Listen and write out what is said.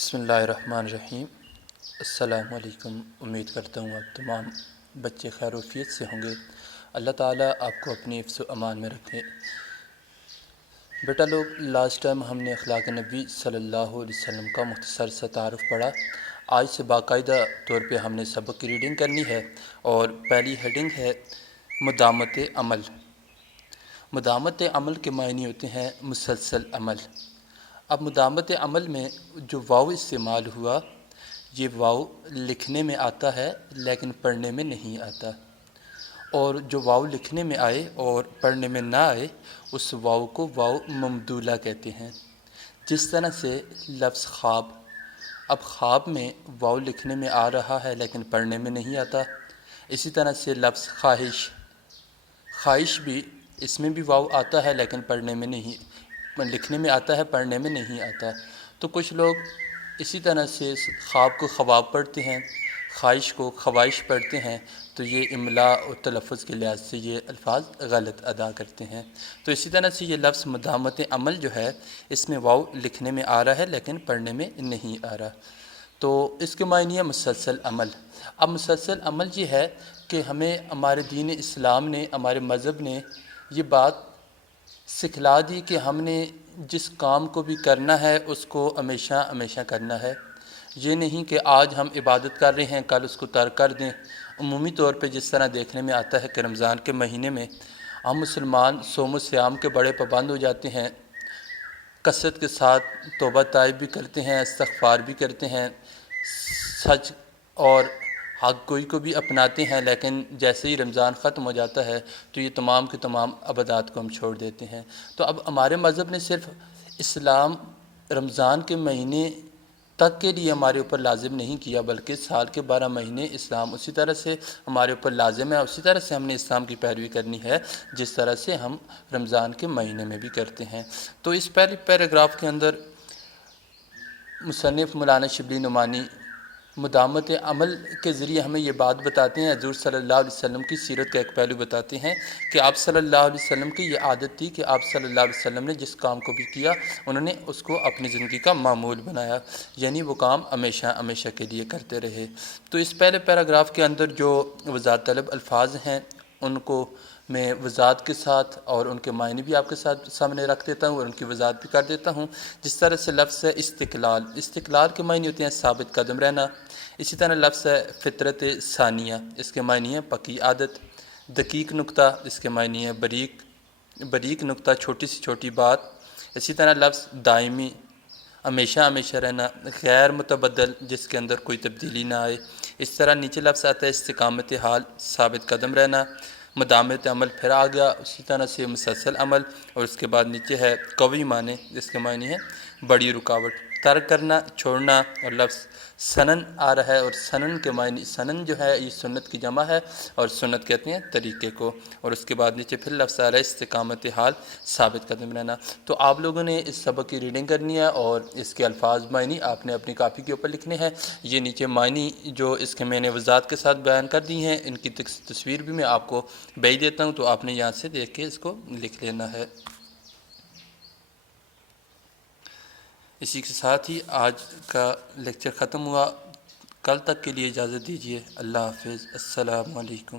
بسم اللہ الرحمن الرحیم۔ السلام علیکم۔ امید کرتا ہوں آپ تمام بچے خیر وفیت سے ہوں گے۔ اللہ تعالیٰ آپ کو اپنی حفظ و امان میں رکھے۔ بیٹا لوگ، لاسٹ ٹائم ہم نے اخلاق نبی صلی اللہ علیہ وسلم کا مختصر سا تعارف پڑھا۔ آج سے باقاعدہ طور پہ ہم نے سبق کی ریڈنگ کرنی ہے، اور پہلی ہیڈنگ ہے مدامت عمل۔ مدامت عمل کے معنی ہوتے ہیں مسلسل عمل۔ اب مدامت عمل میں جو واو استعمال ہوا، یہ واو لکھنے میں آتا ہے لیکن پڑھنے میں نہیں آتا، اور جو واو لکھنے میں آئے اور پڑھنے میں نہ آئے اس واو کو واو ممدولہ کہتے ہیں۔ جس طرح سے لفظ خواب، اب خواب میں واو لکھنے میں آ رہا ہے لیکن پڑھنے میں نہیں آتا۔ اسی طرح سے لفظ خواہش، خواہش بھی اس میں بھی واو آتا ہے لیکن پڑھنے میں نہیں، لکھنے میں آتا ہے پڑھنے میں نہیں آتا۔ تو کچھ لوگ اسی طرح سے خواب کو خواب پڑھتے ہیں، خواہش کو خواہش پڑھتے ہیں، تو یہ املا اور تلفظ کے لحاظ سے یہ الفاظ غلط ادا کرتے ہیں۔ تو اسی طرح سے یہ لفظ مدامت عمل جو ہے، اس میں واو لکھنے میں آ رہا ہے لیکن پڑھنے میں نہیں آ رہا۔ تو اس کے معنی ہے مسلسل عمل۔ اب مسلسل عمل یہ ہے کہ ہمیں ہمارے دین اسلام نے، ہمارے مذہب نے یہ بات سکھلا دی کہ ہم نے جس کام کو بھی کرنا ہے اس کو ہمیشہ ہمیشہ کرنا ہے۔ یہ نہیں کہ آج ہم عبادت کر رہے ہیں کل اس کو ترک کر دیں۔ عمومی طور پہ جس طرح دیکھنے میں آتا ہے کہ رمضان کے مہینے میں ہم مسلمان صوم و سیام کے بڑے پابند ہو جاتے ہیں، کثرت کے ساتھ توبہ طائب بھی کرتے ہیں، استغفار بھی کرتے ہیں، سچ اور حق گوئی کو بھی اپناتے ہیں، لیکن جیسے ہی رمضان ختم ہو جاتا ہے تو یہ تمام کے تمام عبادات کو ہم چھوڑ دیتے ہیں۔ تو اب ہمارے مذہب نے صرف اسلام رمضان کے مہینے تک کے لیے ہمارے اوپر لازم نہیں کیا، بلکہ سال کے 12 مہینے اسلام اسی طرح سے ہمارے اوپر لازم ہے، اسی طرح سے ہم نے اسلام کی پیروی کرنی ہے جس طرح سے ہم رمضان کے مہینے میں بھی کرتے ہیں۔ تو اس پہلی پیراگراف کے اندر مصنف مولانا شبلی نعمانی مدامت عمل کے ذریعے ہمیں یہ بات بتاتے ہیں، حضور صلی اللہ علیہ وسلم کی سیرت کا ایک پہلو بتاتے ہیں کہ آپ صلی اللہ علیہ وسلم کی یہ عادت تھی کہ آپ صلی اللہ علیہ وسلم نے جس کام کو بھی کیا انہوں نے اس کو اپنی زندگی کا معمول بنایا، یعنی وہ کام ہمیشہ ہمیشہ کے لیے کرتے رہے۔ تو اس پہلے پیراگراف کے اندر جو وضاحت طلب الفاظ ہیں ان کو میں وضاحت کے ساتھ اور ان کے معنی بھی آپ کے ساتھ سامنے رکھ دیتا ہوں اور ان کی وضاحت بھی کر دیتا ہوں۔ جس طرح سے لفظ ہے استقلال، استقلال کے معنی ہوتے ہیں ثابت قدم رہنا۔ اسی طرح لفظ ہے فطرت ثانیہ، اس کے معنی ہے پکی عادت۔ دقیق نقطہ، اس کے معنی ہے باریک نقطہ، چھوٹی سی چھوٹی بات۔ اسی طرح لفظ دائمی، ہمیشہ ہمیشہ رہنا۔ غیر متبدل، جس کے اندر کوئی تبدیلی نہ آئے۔ اس طرح نیچے لفظ آتا ہے استقامت حال، ثابت قدم رہنا۔ مدامت عمل پھر آ گیا، اسی طرح سے مسلسل عمل، اور اس کے بعد نیچے ہے قوی معنی، جس کے معنی ہے بڑی رکاوٹ، ترک کرنا، چھوڑنا۔ اور لفظ سنن آ رہا ہے، اور سنن کے معنی، سنن جو ہے یہ سنت کی جمع ہے، اور سنت کہتے ہیں طریقے کو۔ اور اس کے بعد نیچے پھر لفظ آ رہا ہے استقامت حال، ثابت قدم رہنا۔ تو آپ لوگوں نے اس سبق کی ریڈنگ کرنی ہے اور اس کے الفاظ معنی آپ نے اپنی کاپی کے اوپر لکھنے ہیں۔ یہ نیچے معنی جو اس کے میں نے وضاحت کے ساتھ بیان کر دی ہیں، ان کی تصویر بھی میں آپ کو بھیج دیتا ہوں، تو آپ نے یہاں سے دیکھ کے اس کو لکھ لینا ہے۔ اسی کے ساتھ ہی آج کا لیکچر ختم ہوا۔ کل تک کے لیے اجازت دیجیے۔ اللہ حافظ۔ السلام علیکم۔